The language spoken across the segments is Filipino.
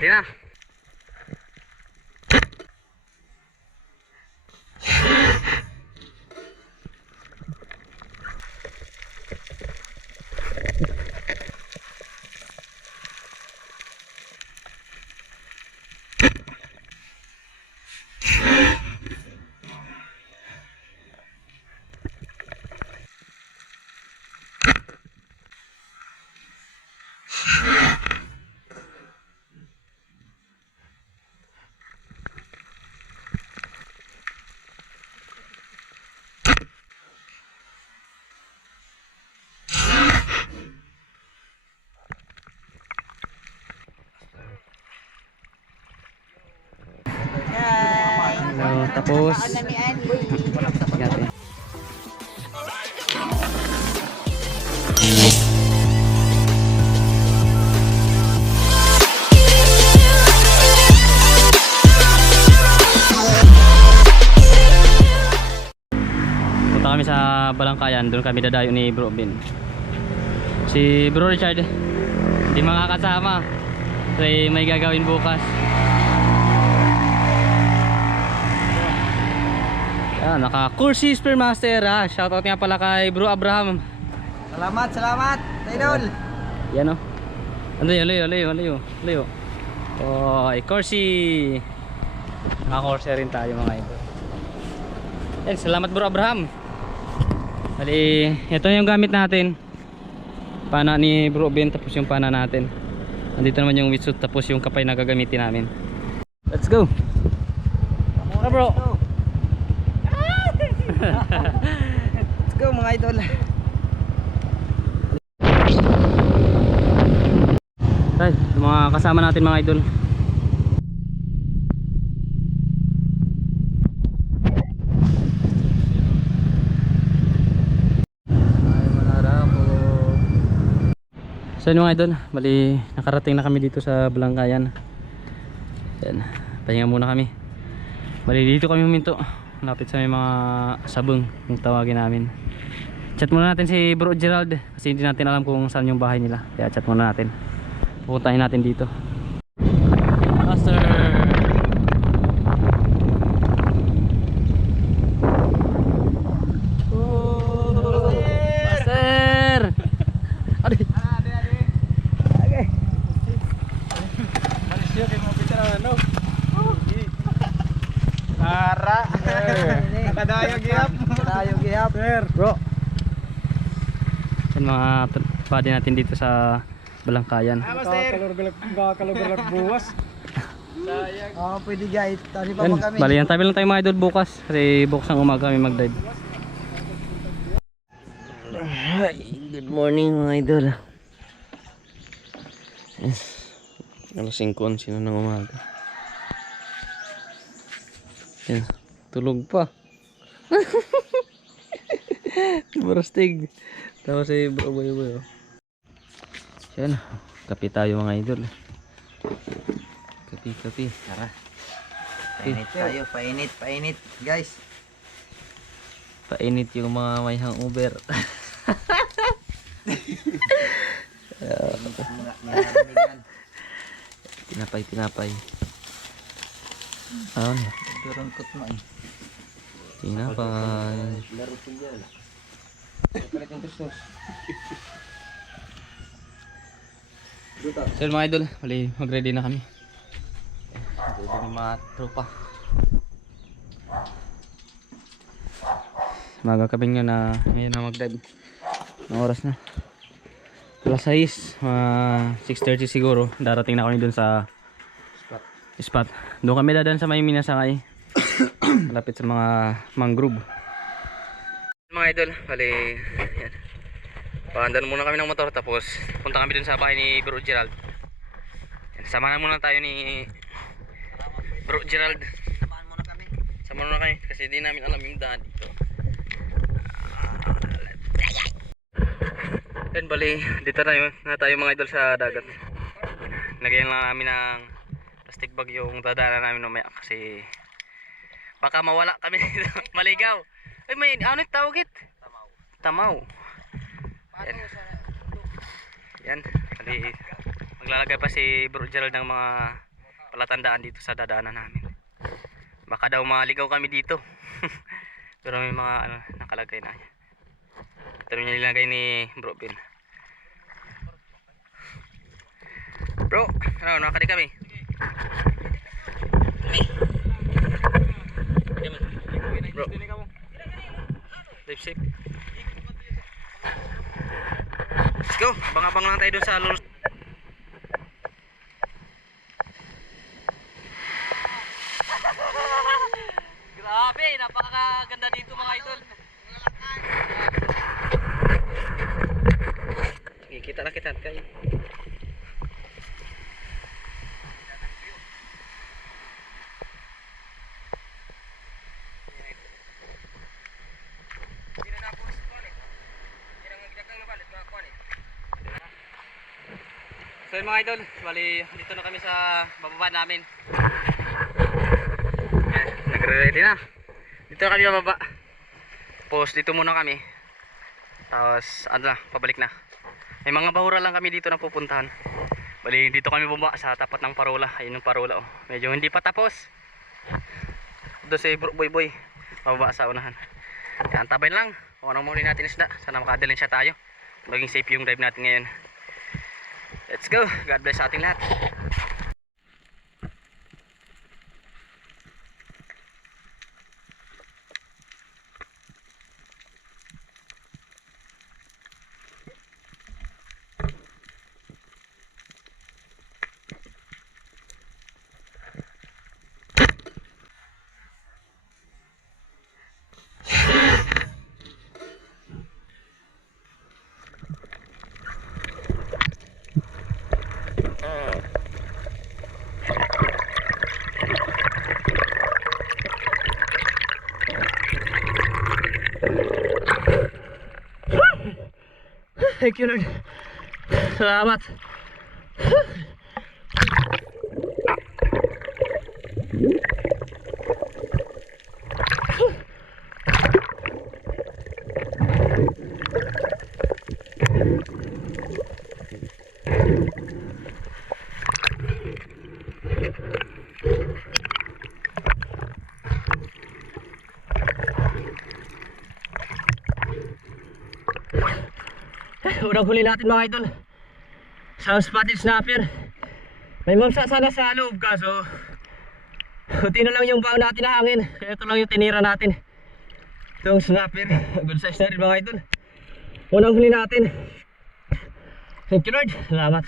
Ready na. Hello, tapos natin. Punta kami sa Balangkayan, doon kami dadayo ni Bro Ben. Si Bro Richard hindi makakasama kasi may gagawin bukas. Naka Kursi Spearmaster ha. Shoutout nga pala kay Bro Abraham. Salamat, Idol. Yan o. Layo. Oh, Kursi. Naka-Kursi rin tayo mga idol. Yan, salamat Bro Abraham. Bali, ito yung gamit natin. Pana ni Bro Ben, tapos yung pana natin. Andito naman yung wetsuit, tapos yung kapay na gagamitin namin. Let's go. Tama bro. Let's go mga idol. Tay, mga kasama natin mga idol. So yun mga idol, bali nakarating na kami dito sa Balangkayan. Yan, pahinga muna kami. Bali dito kami huminto, lapit sa may mga sabong kung tawagin namin. Chat muna natin si Bro Gerald kasi hindi natin alam kung saan yung bahay nila. Kaya chat muna natin. Pupuntahin natin dito. Master. Master. Aduh. Okay. Manusia kayak mau bicara ano? Ara. Nakadayo gihap. Sir. Bro. Yan mga body natin dito sa Balangkayan. Kalor-kalor buwas. Sayang. Oh, pwede guys. Tani pa Yan, kami. bali yan tabi lang tayo mga idol bukas kasi bukas ng umaga kami mag-dive. Good morning mga idol. Yes. Alas 5:11 ng umaga. Yan, tulog pa. Barastig. Tapos si Bro Boy. Yan, kape tayo mga idol. Kape. Tara. Painit tayo, painit guys. Painit yung mga may hangover. Tinapay. Ano? Durungkot mo eh. Tinapay. Laro siya. So mga idol, mag-ready na kami. Ready na mga tropa. Maga kami nga na ngayon na mag-dive. Ang oras na alas 6, 6:30 siguro. Darating na kami dun sa spot. Doon kami dadaan sa may Minasakay. Malapit sa mga mangrove. Mga idol, yan. Paandan muna kami ng motor tapos punta kami dun sa bahay ni Bro Gerald. Yan, samahan muna tayo ni Bro Gerald. Samahan muna kami kasi di namin alam yung daan dito. Yan bali, dito na tayo mga idol sa dagat. Lagyan lang namin ng plastic bag yung dadaanan namin mamaya kasi baka mawala kami dito. Maligaw. Ay may ano tawag it? Tamaw. Yan. Yan. Bali, maglalagay pa si Bro Gerald ng mga palatandaan dito sa dadaanan namin. Baka daw maligaw kami dito. Pero may mga ano nakalagay na. Ito yung nilagay ni Bro Bin. Bro, ano, nakakadi kami. Bro, live safe. Let's go, abang-abang lang tayo dun sa lulus. Grabe, napakaganda dito mga idol. Kita na kita kayo. So yun mga idol, bali dito na kami sa bababa namin. Nagre-ready na. Dito na kami bababa. Tapos dito muna kami. Tapos ano na, pabalik na. May mga bahura lang kami dito na pupuntahan. Bali dito kami bumaba sa tapat ng parola. Ayun yung parola oh. Medyo hindi pa tapos. Doon si Boy Boy bababa sa unahan. Yan, tabay lang. Kung anong muli natin isda, sana makadalhin siya tayo. Maging safe yung dive natin ngayon. Let's go. God bless sa ating lahat. Thank you Lord. Salamat. Unang huli natin mga idol. Sound spotted snapper. May mamsa sana sa loob kaso kunti na lang yung baon natin na hangin. Ito lang yung tinira natin. Itong snapper. Good size na rin mga idol. Unang huli natin. Thank you Lord. Salamat.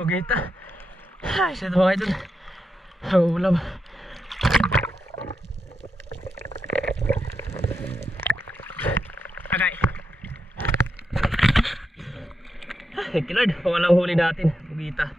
Pagkita. Ay, sa ito mga idol. Ang ulam. Agay. Thank you Lord. Walang huli natin. Pagkita.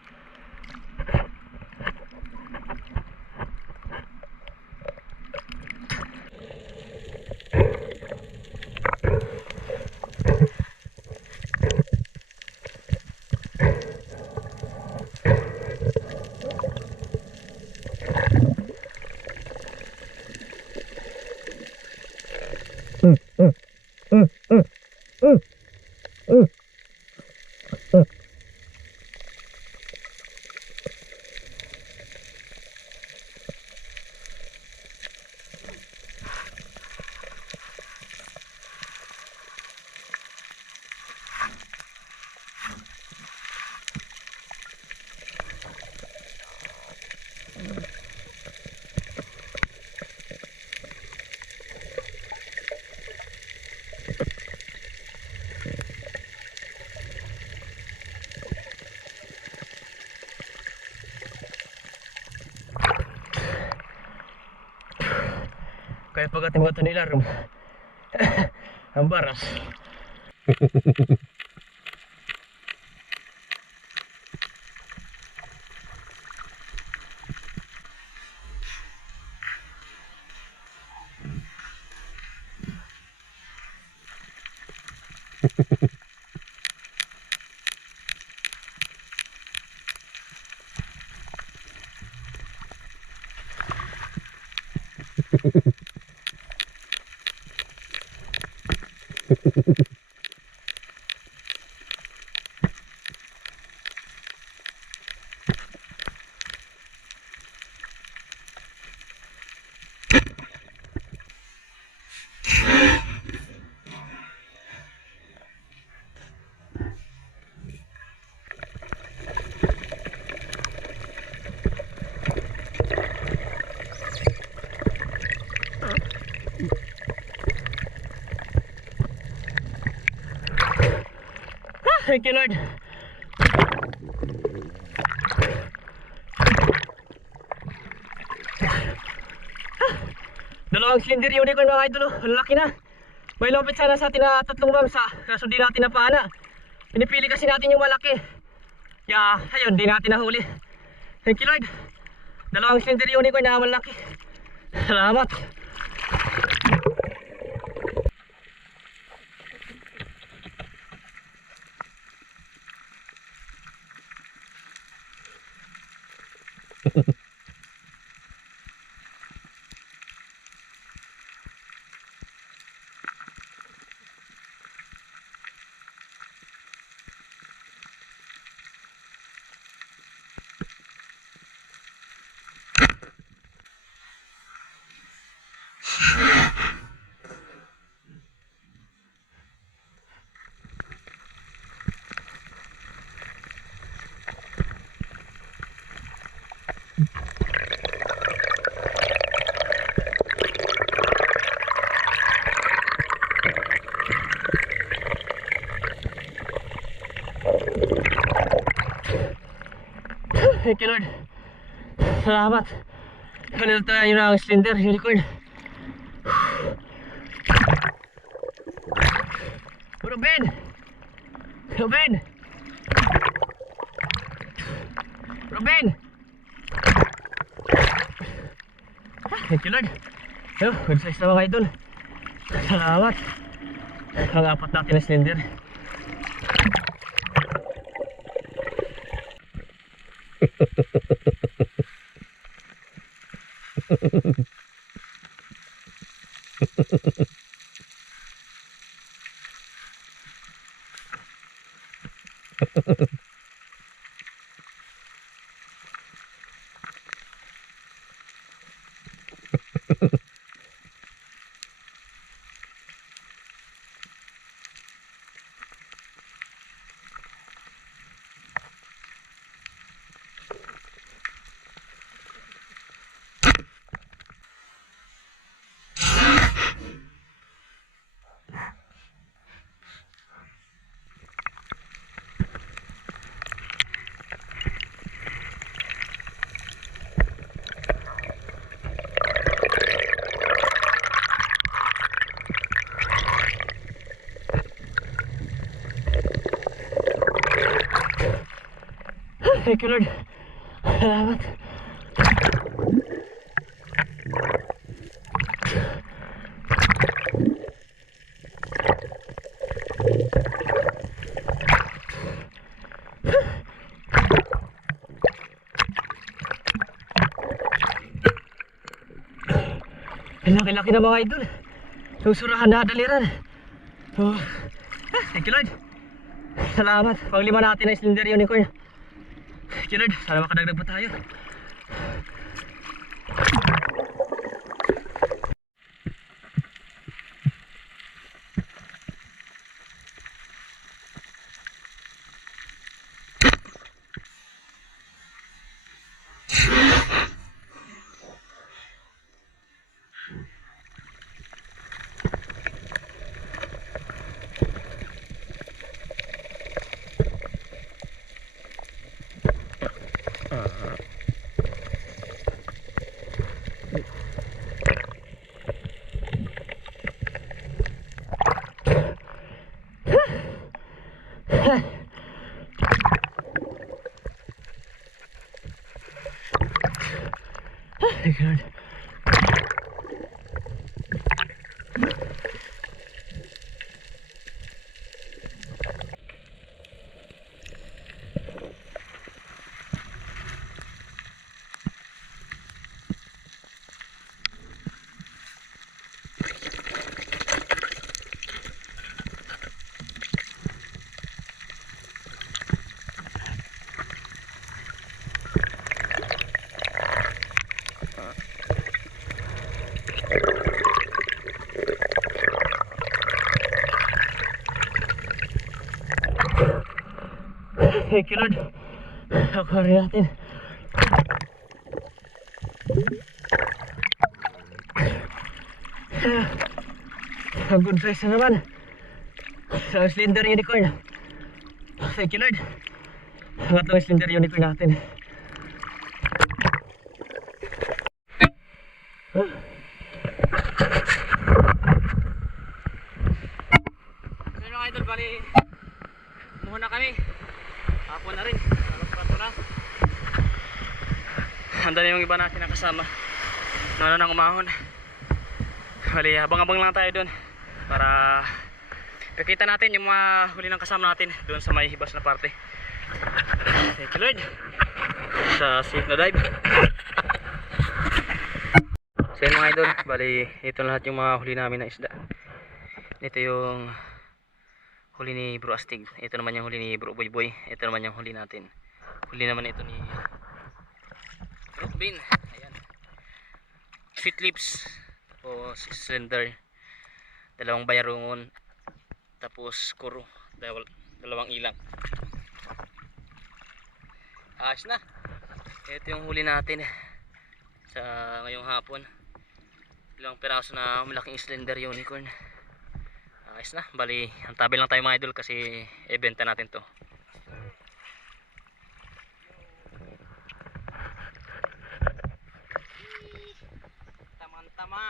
Kaya pag ating mga tanilarom, ang baras. Thank you, Lord. Dalawang cylinder unicorn mga idol. Ang laki na. May lupit sana sa atin na 3 bamsa. Kaso di natin napana. Pinipili kasi natin yung malaki. Kaya ayun, di natin nahuli. Thank you, Lord. Dalawang cylinder unicorn na malaki. Salamat. Thank you, Lord. Salamat. Kanil tayo yun ang cylinder unicorn. Ruben! Ruben! Ruben! Thank you, Lord. Good size na mga idol. Salamat. Ang apat natin na cylinder. Thank you, Lord. Salamat. Ang laki-laki na mga idol. Susurahan na daliran. Oh. Thank you, Lord. Salamat. Panglima natin na cylinder unicorn. Thank you, Lord. Sana makadagdag pa tayo. Thank you Lord. Aquarium natin. Ang good size na naman. Sa slender unicorn. Thank you Lord. Ang atong slender unicorn natin. So mga idol, bali muna kami. Hapon na rin. Alas 4 na. Handa na yung iba natin na kasama. Nano nang umahon. Bali, abang-abang lang tayo doon para pakita natin yung mga huli ng kasama natin doon sa may hibas na parte. Thank you Lord sa safe na dive. So yun mga idol, bali ito lahat yung mga huli namin na isda. Ito yung huli ni Bro Astig. Ito naman yung huli ni Bro Boy Boy. Ito naman yung huli natin. Huli naman ito ni Bro Bin. Ayan. Sweet lips. Tapos slender. Dalawang bayarungon. Tapos kuro. Dalawang ilang. Ayos na. Ito yung huli natin sa ngayong hapon. Dalawang piraso na malaking slender unicorn. Ayos na, bali ang tabi lang tayo mga idol kasi ibenta natin to. Tama-tama.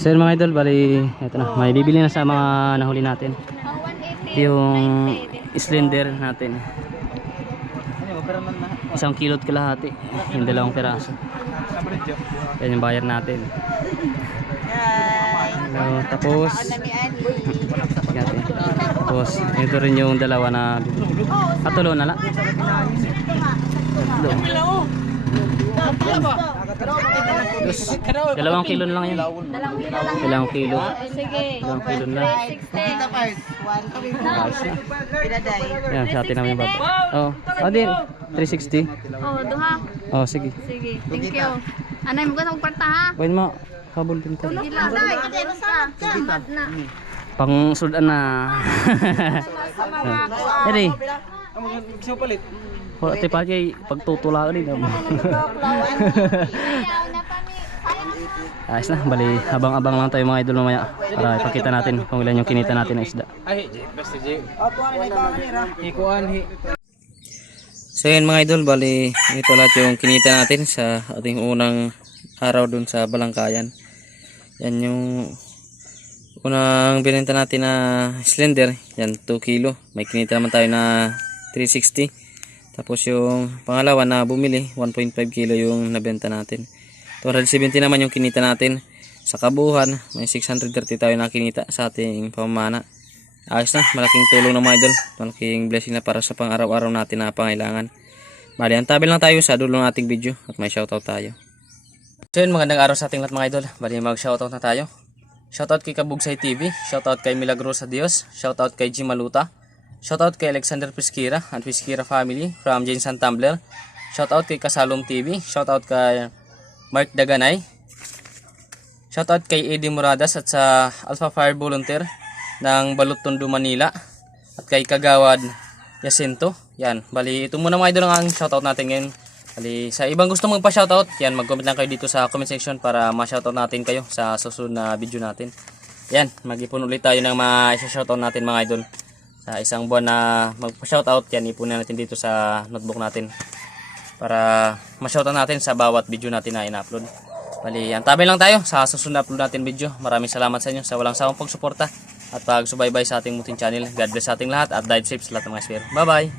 So yun mga idol, bali ito na, may bibili na sa mga nahuli natin. Yung slender natin. 1 kilot kalahati. Yung 2 piraso. Yan yung bayar natin. Hello, tapos tapos ito rin yung dalawa na katulo na lang. Tatlo. 2 kilo na lang yun. 2 kilo. Sige. 2 kilo na. 360. Yan, sa atin namin yung baba. Oh, din 360. Oh, duha. Oh, sige. Sige. Thank you. Anay mo ka kwarta ha? Pwede mo habol din ko. Sige lang. Samad na. Pang sudan na. Eri. Gusto palit. Wala tayo pa kay pagtutula ka din. Ayos na, bali habang-abang lang tayo mga idol mamaya para ipakita natin kung ilan yung kinita natin na isda. Ay, basta J. Ikuan hi. So yun mga idol, bali ito lahat yung kinita natin sa ating unang araw dun sa Balangkayan. Yan yung unang binenta natin na slender, yan 2 kilo. May kinita naman tayo na 360. Tapos yung pangalawa na bumili, 1.5 kilo yung nabenta natin. 270 naman yung kinita natin. Sa kabuuan, may 630 tayo na kinita sa ating pamamana. Ayos na, malaking tulong ng mga idol. Malaking blessing na para sa pang araw-araw natin na pangailangan. Bali, antabil lang tayo sa dulo ng ating video at may shoutout tayo. So yun, magandang araw sa ating lahat mga idol. Bali, mag-shoutout na tayo. Shoutout kay Kabugsay TV, shoutout kay Milagrosa Dios, shoutout kay Jim Maluta, shoutout kay Alexander Pisquira and Pisquira family from Jensen Tumbler, shoutout kay Kasalom TV, shoutout kay Mark Daganay, shoutout kay Eddie Moradas at sa Alpha Fire Volunteer ng Balutondo, Manila, at kay Kagawad Jacinto. Yan, bali ito muna mga idol ang shoutout natin ngayon. Bali sa ibang gusto magpa-shoutout, yan, mag-comment lang kayo dito sa comment section para ma-shoutout natin kayo sa susunod na video natin. Yan, mag-ipon ulit tayo ng ma-shoutout natin mga idol. Sa isang buwan na magpa-shoutout, yan ipunin natin dito sa notebook natin para ma-shoutout natin sa bawat video natin na ina-upload. Bali, antabi lang tayo sa susunod na upload natin video. Maraming salamat sa inyo sa walang sawang pagsuporta at pagsubaybay sa ating munting channel. God bless sa ating lahat at dive safe sa lahat ng mga sphere. Bye-bye!